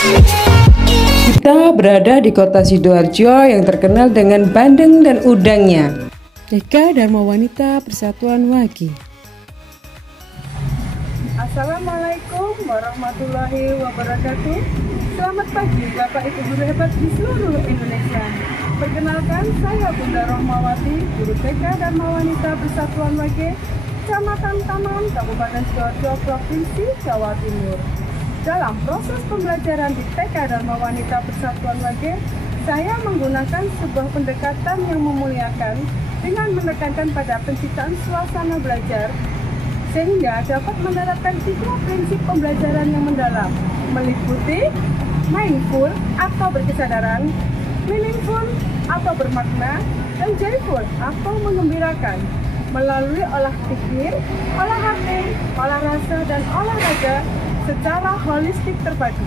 Kita berada di kota Sidoarjo yang terkenal dengan bandeng dan udangnya. TK Dharma Wanita Persatuan Wagi. Assalamualaikum warahmatullahi wabarakatuh. Selamat pagi Bapak Ibu guru hebat di seluruh Indonesia. Perkenalkan, saya Bunda Rohmawati, guru TK Dharma Wanita Persatuan Wage, Kecamatan Taman, Kabupaten Sidoarjo, Provinsi Jawa Timur. Dalam proses pembelajaran di TK Dharma Wanita Persatuan Wage, saya menggunakan sebuah pendekatan yang memuliakan dengan menekankan pada penciptaan suasana belajar sehingga dapat menerapkan 3 prinsip pembelajaran yang mendalam, meliputi mindful atau berkesadaran, meaningful atau bermakna, dan joyful atau menggembirakan melalui olah pikir, olah hati, olah rasa, dan olahraga secara holistik terpadu.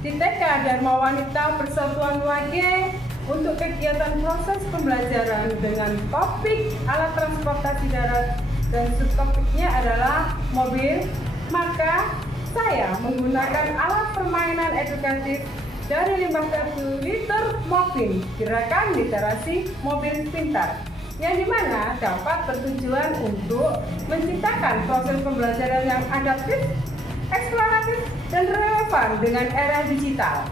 Di TK Dharma Wanita Persatuan Wage, untuk kegiatan proses pembelajaran dengan topik alat transportasi darat dan subtopiknya adalah mobil, maka saya menggunakan alat permainan edukatif dari limbah kartu liter mobil, gerakan literasi mobil pintar, yang dimana dapat bertujuan untuk menciptakan proses pembelajaran yang adaptif, eksploratif, dan relevan dengan era digital.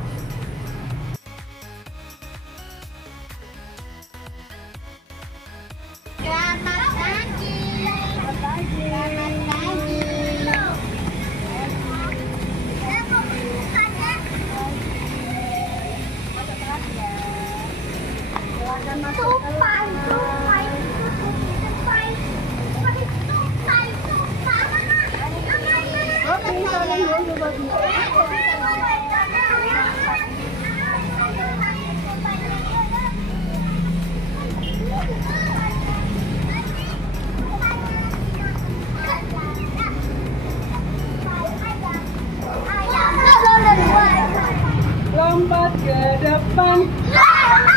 Lompat ke depan,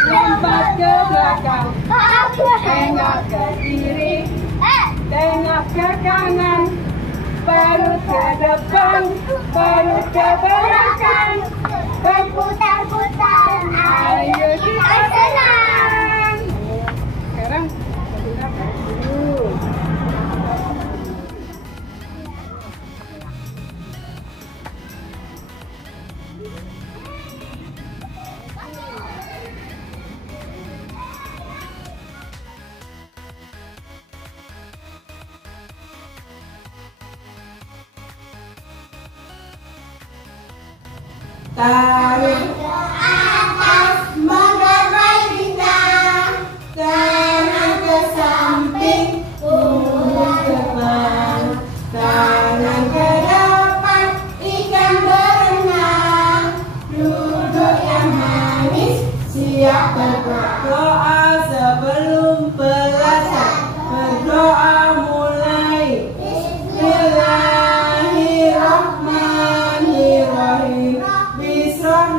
lompat ke belakang, tengok ke kiri, tengok ke kanan, baru ke depan, baru ke belakang, berputar-putar, ayo kita senang. Sekarang kita dulu. Tarik ke atas menggapai bintang, tangan ke samping, pundak ke depan, tangan ke depan, ikan berenang, duduk yang manis, siap berdoa sebelum belajar, berdoa mulai. Bismillahirrahmanirrahim. Bismillah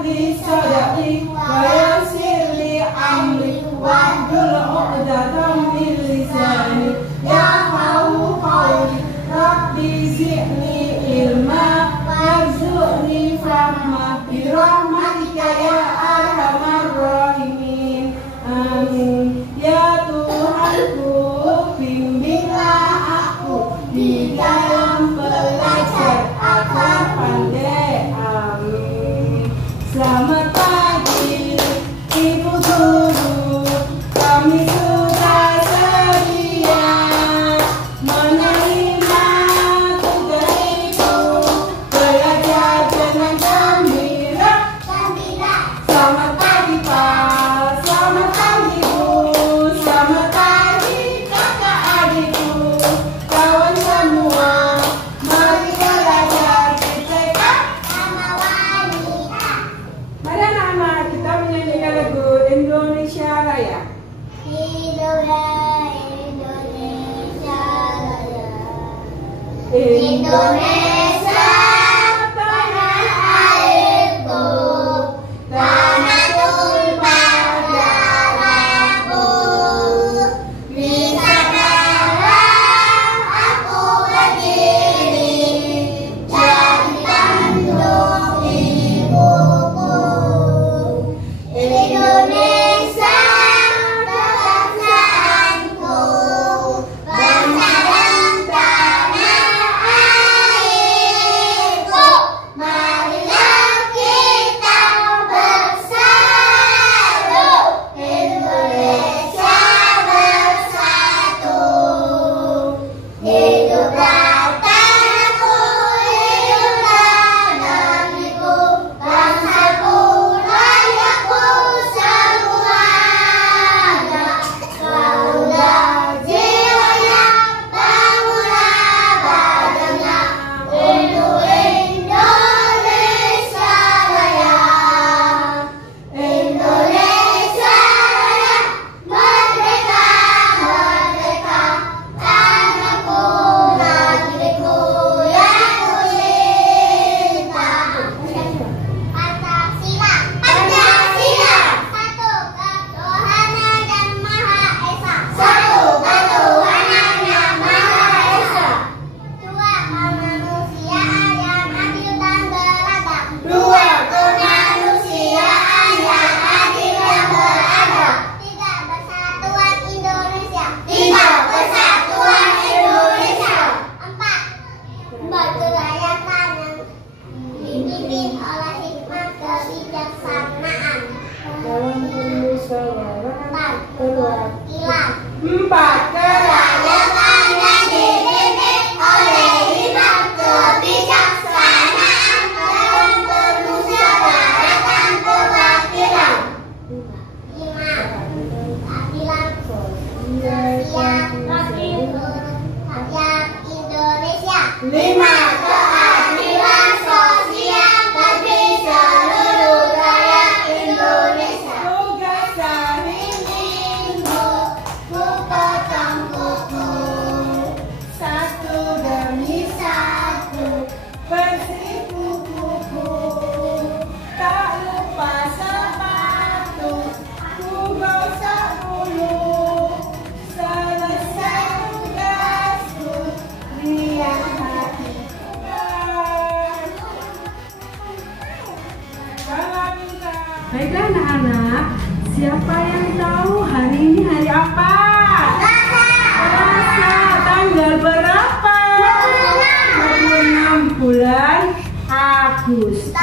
4 Kedatangan dididik oleh 5 kebijaksanaan dan bermusyawaratan kewakilan. 5. Keadilan sosial rakyat Indonesia. 5. Keadilan sosial bagi seluruh rakyat Indonesia. Tugas hari Ini buku potong kuku satu demi satu bersih kuku-kuku, tak lupa sepatu, ku gosok dulu. Selesai tugasku, riang hati. Baiklah anak-anak, siapa yang tahu hari ini hari apa? Selasa, tanggal berapa? 26 bulan Agustus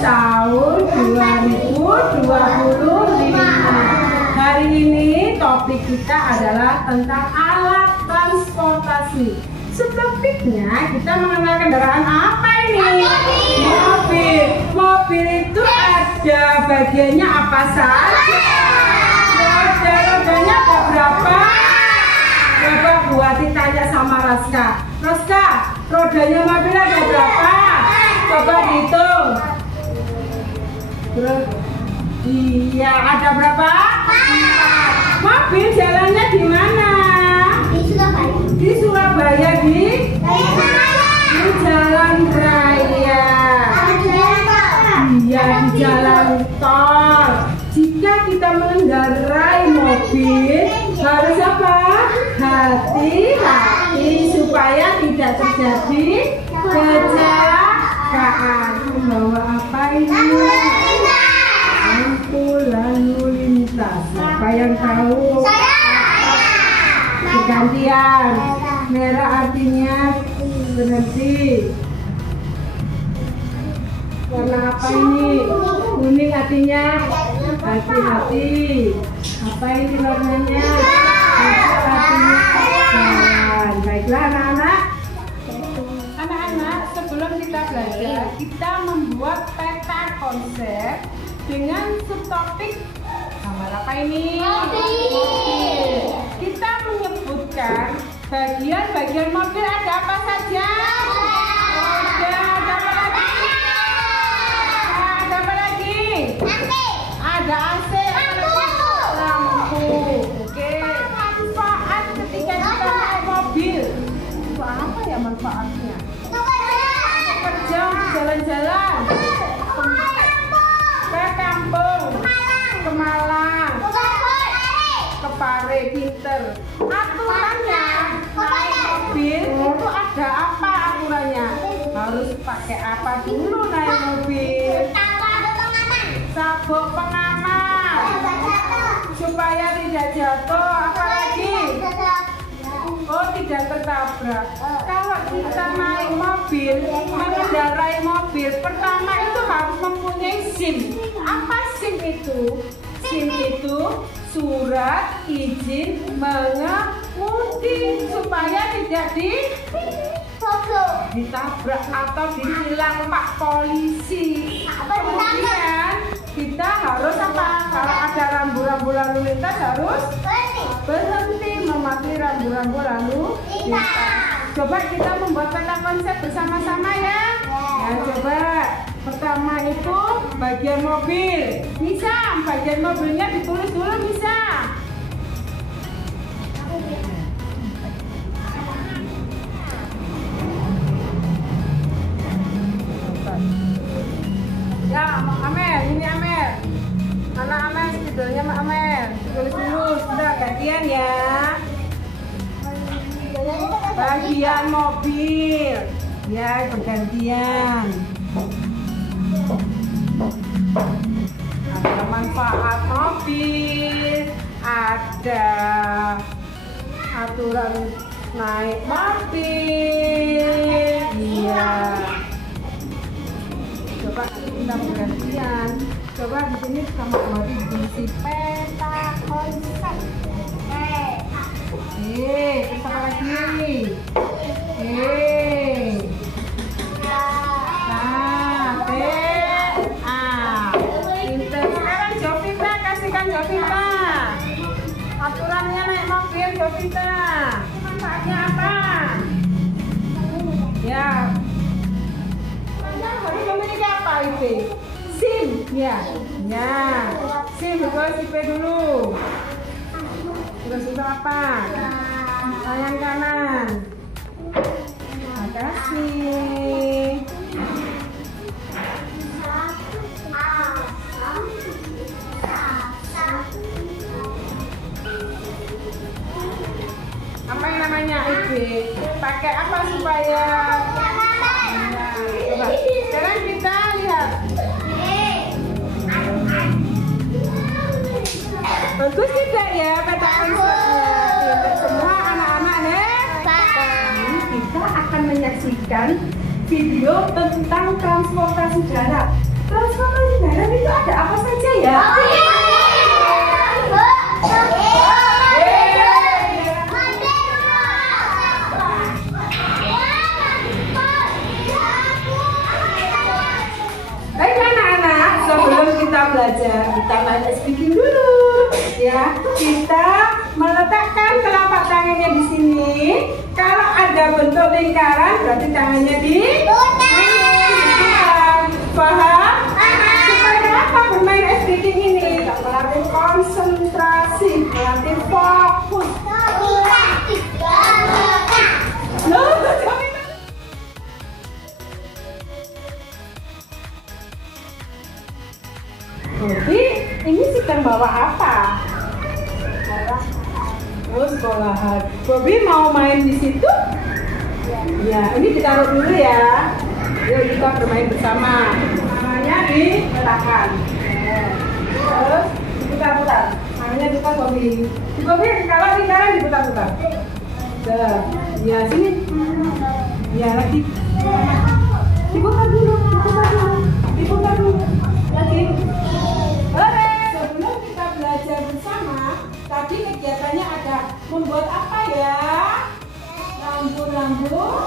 tahun 2025. Hari ini topik kita adalah tentang alat transportasi. Sebelumnya kita mengenal kendaraan apa ini? Mobil. Mobil itu ada bagiannya apa saja? Roda-rodanya ada berapa? Coba buat ditanya sama Raska. Raska, rodanya mobil ada berapa? Coba dihitung. Iya, ada berapa? 4. Mobil jalannya di mana? di Surabaya. Di Surabaya, di jalan raya. Iya, di jalan tol. Jika kita mengendarai mobil, harus apa? Hati-hati supaya tidak terjadi kecelakaan. Membawa apa ini? Lampu lalu lintas. Siapa yang tahu? Bergantian. Merah artinya berhenti. Warna apa ini? Kuning artinya hati-hati. Apa ini warnanya? Hijau artinya jalan. Baiklah anak-anak. Anak-anak, sebelum kita belajar, kita membuat peta konsep dengan subtopik gambar apa ini? Mobil. Kita menyebutkan bagian-bagian mobil ada apa saja? Roda, ada apa lagi? Ada apa lagi? Ada AC, lampu. Oke. Manfaat ketika kita naik mobil. Apa ya manfaatnya? Kerja, jalan-jalan. Ke kampung, ke Malang, ke Pare, pinter. Aturannya naik mobil itu ada apa aturannya? Harus pakai apa dulu naik mobil? Sabuk pengaman supaya tidak jatuh. Apalagi? Oh, tidak tertabrak. Kalau kita naik mobil, mengendarai mobil, pertama itu harus mempunyai SIM. Apa SIM itu? SIM itu surat izin mengemudi supaya tidak ditabrak atau ditilang Pak Polisi. Kemudian kita harus apa? Kalau ada rambu-rambu lalu lintas harus berhenti, mematuhi rambu-rambu lalu lintas. Coba kita membuat peta konsep bersama-sama ya. Ya, coba. Pertama itu bagian mobil. Bisa, bagian mobilnya ditulis dulu bisa. Ya, Amel, ini Amel. Anak Amel, spidolnya Mak Amel. Tulis dulu, sudah gantian ya. Bagian mobil. Ya, bergantian. Ada manfaat mobil, ada aturan naik mobil. Iya. Coba kita bergantian. Coba di sini sama Mari diisi peta konsep. Terus apa lagi? Nah, T, A. Pinter. Sekarang Jovita, kasihkan Jovita. Aturannya naik mobil Jovita. Manfaatnya apa? Ya. Harus memiliki apa itu? SIM, ya. SIM, buka SIP dulu. Terus itu apa? Layar kanan. Terima kasih. Apa yang namanya itu? Pakai apa supaya? Coba. Sekarang kita lihat. Bagus tidak ya peta pensilnya? Semua anak-anak kita akan menyaksikan video tentang transportasi darat. Transportasi darat itu ada apa saja ya? Baik anak-anak, sebelum kita belajar, kita belajar speaking dulu. Ya, kita meletakkan telapak tangannya di sini. Kalau ada bentuk lingkaran, berarti tangannya di lingkaran. Paham? Supaya apa bermain speaking ini? Kita melatih konsentrasi, melatih fokus. Jadi ini sedang bawa apa? Oh, sekolahan. Bobby mau main di situ? Ya, ini ditaruh dulu ya. Yuk kita bermain bersama. Namanya diletakkan. Terus diputar-putar. Namanya diputar Bobby. Si Bobby kalau lingkaran diputar-putar. Ya sini. Ya lagi. Diputar dulu. Diputar dulu. Lagi. Sebelum kita belajar bersama, tadi kegiatannya ada membuat apa ya? Lampu-lampu.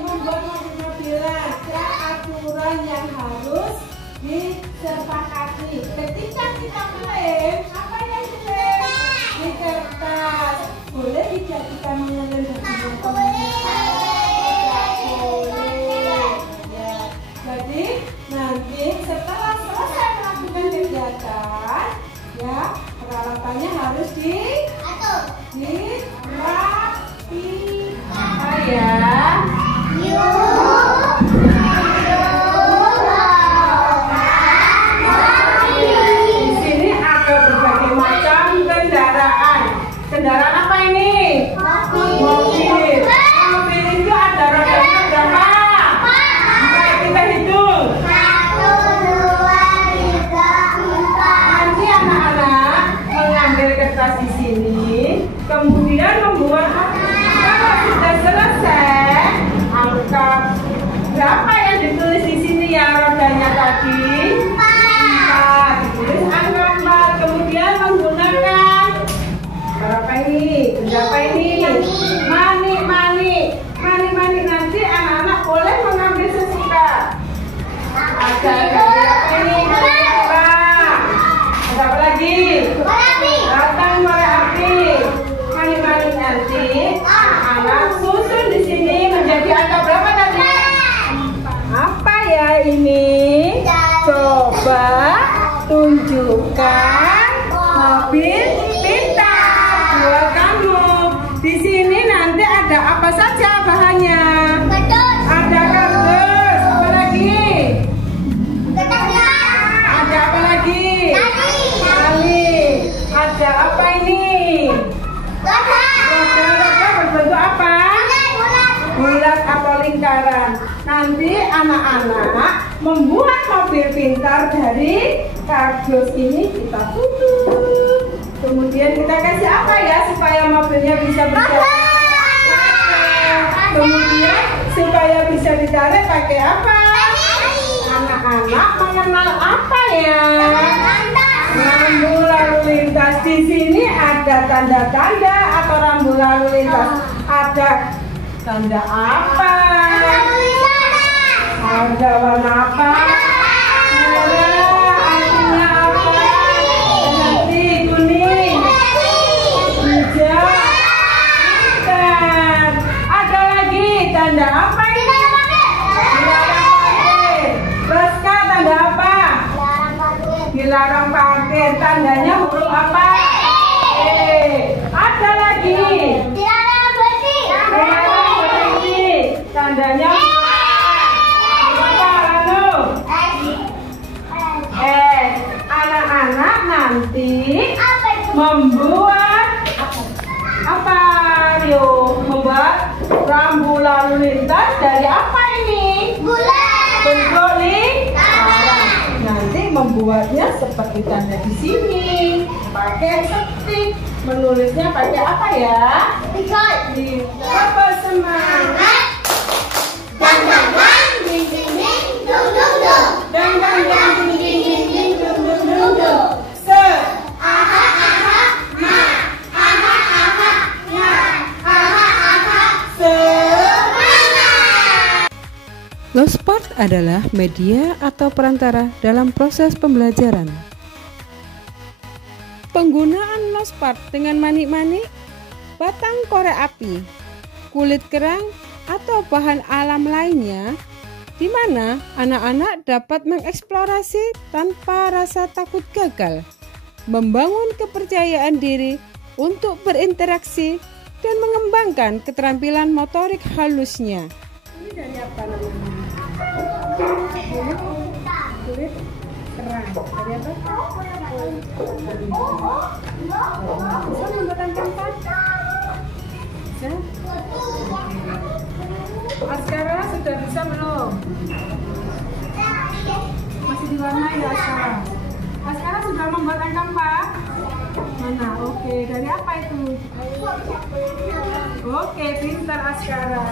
Membuat mobil-mobilan. Aturan yang harus disepakati. Ketika kita klaim, apa yang klaim? Di kertas. Boleh tidak kita mengelem dengan Jadi nanti setelah selesai melakukan kegiatan, ya peralatannya harus dirapikan ya. Di sini ada berbagai macam kendaraan. Kendaraan apa ini? Mobil. Mobil itu ada rodanya berapa? Kita hitung. 1, 2, 3, 4. Nanti anak-anak mengambil kertas di sini, kemudian membuat kalau sudah selesai, angka berapa yang ditulis di sini ya rodanya tadi? 4. Ditulis angka 4. Kemudian menggunakan berapa ini? Berapa ini? Mani. Nanti anak-anak boleh mengambil sesuka. Ada apa ini? Ada apa lagi? Datang korek api. Mani nanti anak susun di sini menjadi angka berapa tadi? Apa ya ini? Coba tunjukkan mobil pintar buat kamu. Di sini nanti ada apa saja bahannya? Ada kardus. Apa lagi? Ada apa lagi? Tali. Ada apa ini? Roda berbentuk apa? Bulat atau lingkaran. Nanti anak-anak membuat mobil pintar dari kardus ini, kita tutup. Kemudian kita kasih apa ya supaya mobilnya bisa berjalan? Kemudian supaya bisa ditarik pakai apa? Anak-anak mengenal apa ya? Rambu lalu lintas. Di sini ada tanda-tanda atau rambu lalu lintas. Ada tanda apa? Ada warna apa? Merah. Artinya apa? Nanti kuning. Hijau. Dan ada lagi tanda apa ini? Raska, tanda apa? Dilarang parkir. Tandanya huruf apa? Ada lagi. Dilarang berhenti. Tandanya apa? Lalu anak-anak nanti membuat apa? Yuk, membuat rambu lalu lintas dari apa ini? Bentuk lingkaran. Nanti membuatnya seperti tanda di sini. Pakai stik. Menulisnya pakai apa ya? Di apa semangat? Dang dang dang ding ding ding dung dung dung. Dang dang dang ding ding ding ding dung dung dung dung. Se. Aha aha ma. Aha aha ya. Aha aha semangat. Lospart adalah media atau perantara dalam proses pembelajaran. Penggunaan lospart dengan manik-manik, batang korek api, kulit kerang, atau bahan alam lainnya, di mana anak-anak dapat mengeksplorasi tanpa rasa takut gagal, membangun kepercayaan diri untuk berinteraksi, dan mengembangkan keterampilan motorik halusnya. Ini dari apa namanya? Kulit kerang. Dari apa? Bisa membuatkan tempat? Bisa? Askara sudah bisa belum? Masih diwarnai ya Askara? Askara sudah membuatkan kampak? Mana? Oke, dari apa itu? Oke, pintar Askara.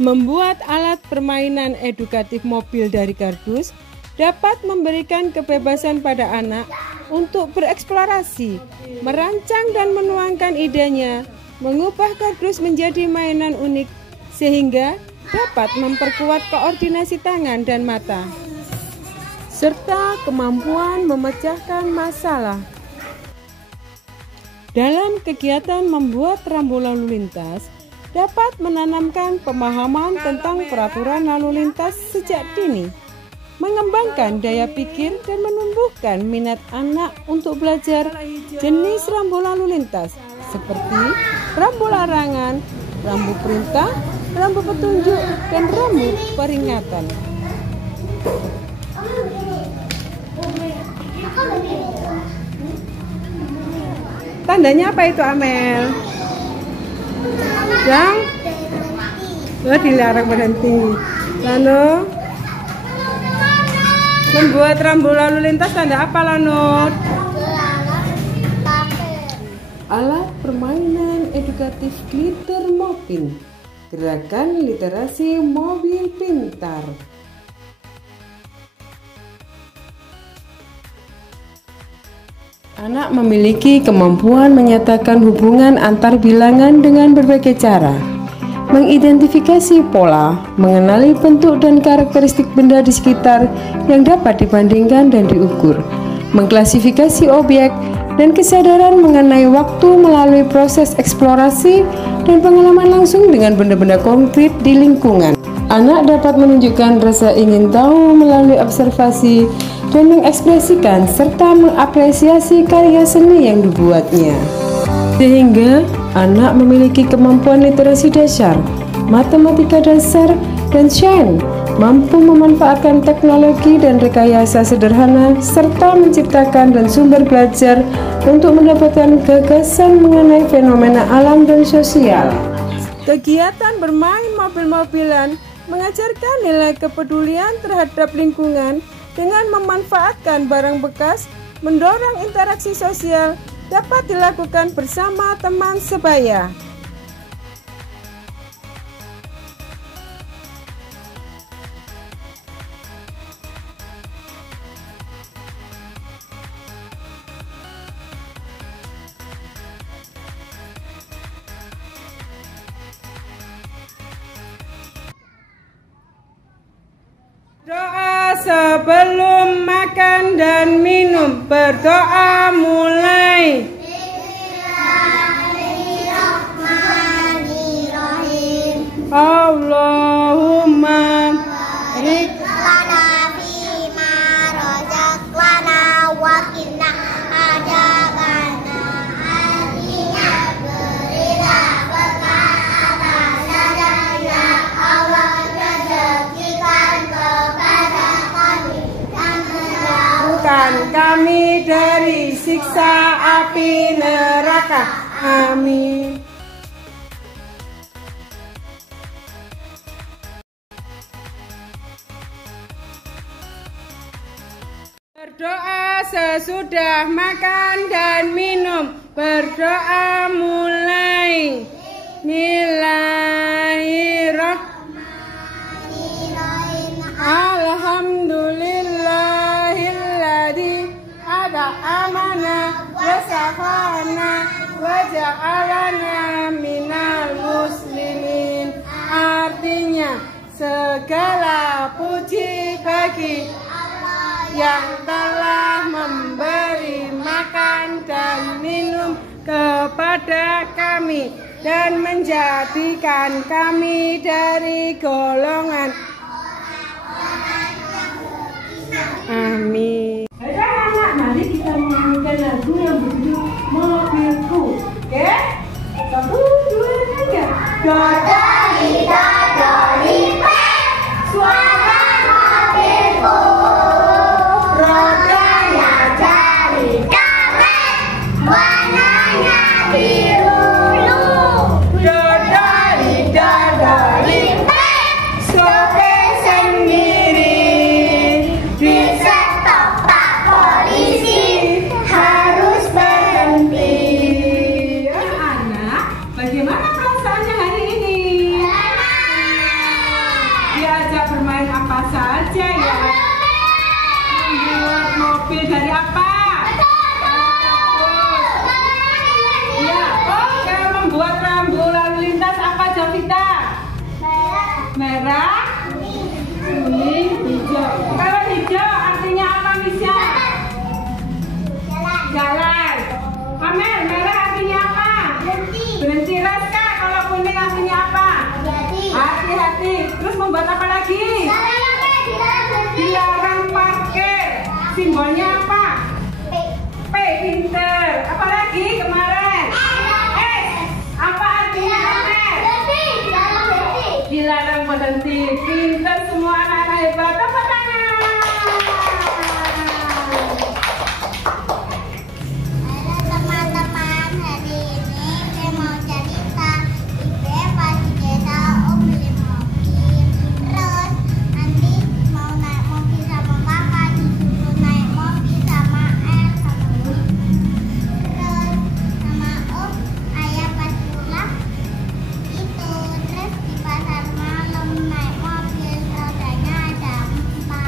Membuat alat permainan edukatif mobil dari kardus dapat memberikan kebebasan pada anak untuk bereksplorasi, merancang dan menuangkan idenya, mengubah kardus menjadi mainan unik, sehingga dapat memperkuat koordinasi tangan dan mata, serta kemampuan memecahkan masalah. Dalam kegiatan membuat rambu lalu lintas, dapat menanamkan pemahaman tentang peraturan lalu lintas sejak dini, mengembangkan daya pikir dan menumbuhkan minat anak untuk belajar jenis rambu lalu lintas seperti rambu larangan, rambu perintah, rambu petunjuk, dan rambu peringatan. Tandanya apa itu, Amel? Yang dilarang berhenti. Lalu membuat rambu lalu lintas tanda apa, Lanut? Alat permainan edukatif glitter mopin, gerakan literasi mobil pintar. Anak memiliki kemampuan menyatakan hubungan antar bilangan dengan berbagai cara, mengidentifikasi pola, mengenali bentuk dan karakteristik benda di sekitar yang dapat dibandingkan dan diukur, mengklasifikasi objek, dan kesadaran mengenai waktu melalui proses eksplorasi dan pengalaman langsung dengan benda-benda konkret di lingkungan. Anak dapat menunjukkan rasa ingin tahu melalui observasi dan mengekspresikan serta mengapresiasi karya seni yang dibuatnya. Sehingga anak memiliki kemampuan literasi dasar, matematika dasar, dan sains, mampu memanfaatkan teknologi dan rekayasa sederhana, serta menciptakan dan sumber belajar untuk mendapatkan gagasan mengenai fenomena alam dan sosial. Kegiatan bermain mobil-mobilan mengajarkan nilai kepedulian terhadap lingkungan dengan memanfaatkan barang bekas, mendorong interaksi sosial, dapat dilakukan bersama teman sebaya. Doa sebelum makan dan minum. Berdoa mulai. Bismillahirrahmanirrahim. Allahumma barik Lana fima razaqtana wa qina adzabannar. Artinya berilah berkah atas saja Allah, rezekikan kepada kami dan jauhkan kami dari siksa api neraka. Amin. Berdoa sesudah makan dan minum. Berdoa mulai. Bismillahirrahmanirrahim. Alhamdulillahilladzi ad'amana wa safana wa ja'alana minal muslimin. Artinya segala puji bagi yang telah memberi makan dan minum kepada kami dan menjadikan kami dari golongan. Amin. Anak-anak, mari kita menyanyikan lagu yang berjudul Mobilku. Oke? 1, 2, 3. Dodoli, dodoli, suara mobilku. Rodanya dari karet, warnanya biru. Dodoli, dodoli, sopir sendiri. Di stop Pak polisi harus berhenti. Anak-anak, bagaimana perasaannya hari ini? Diajak bermain apa saja ya? Membuat mobil dari apa? Ya, oke, membuat rambu lalu lintas apa Jovita? Merah, kuning, hijau. Kalau hijau artinya apa Misha? Jalan. Amel, merah artinya apa? Berhenti. Raska, kalau kuning artinya apa? Hati-hati. Terus membuat apa lagi? Dilarang parkir. Simbolnya apa? P, pinter. Apa lagi kemarin? S. Apa artinya Amel? Dilarang berhenti. Pinter semua anak-anak hebat. Tepuk tangan. Halo teman-teman, hari ini saya mau cerita. Ibe pas di desa Om beli mobil. Terus nanti mau naik mobil sama kakak, disuruh naik mobil sama sama Budi. Terus sama Om, ayah pas pulang itu terus di pasar malam naik mobil rodanya ada 4.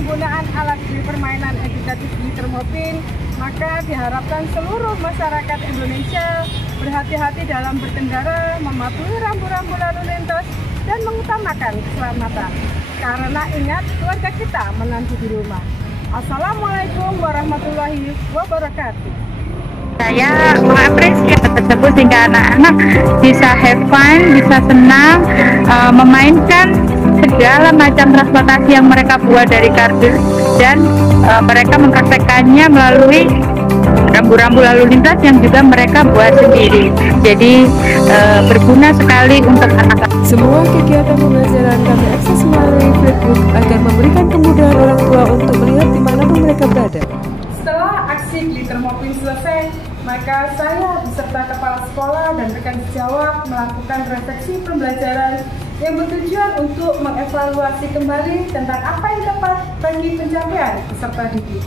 penggunaan alat permainan edukatif Glitter Mopping, maka diharapkan seluruh masyarakat Indonesia berhati-hati dalam berkendara, mematuhi rambu-rambu lalu lintas, dan mengutamakan keselamatan. Karena ingat, keluarga kita menanti di rumah. Assalamualaikum warahmatullahi wabarakatuh. Saya mengapresiasi tersebut sehingga anak-anak bisa have fun, bisa senang, memainkan segala macam transportasi yang mereka buat dari kardus, dan mereka mempraktekannya melalui rambu-rambu lalu lintas yang juga mereka buat sendiri. Jadi berguna sekali untuk anak-anak. Semua kegiatan pembelajaran kami akses melalui Flipbook agar memberikan kemudahan orang tua untuk melihat dimanapun mereka berada. Setelah aksi Glitter Mopping selesai, maka saya beserta kepala sekolah dan rekan sejawat melakukan refleksi pembelajaran yang bertujuan untuk mengevaluasi kembali tentang apa yang tepat bagi pencapaian peserta didik.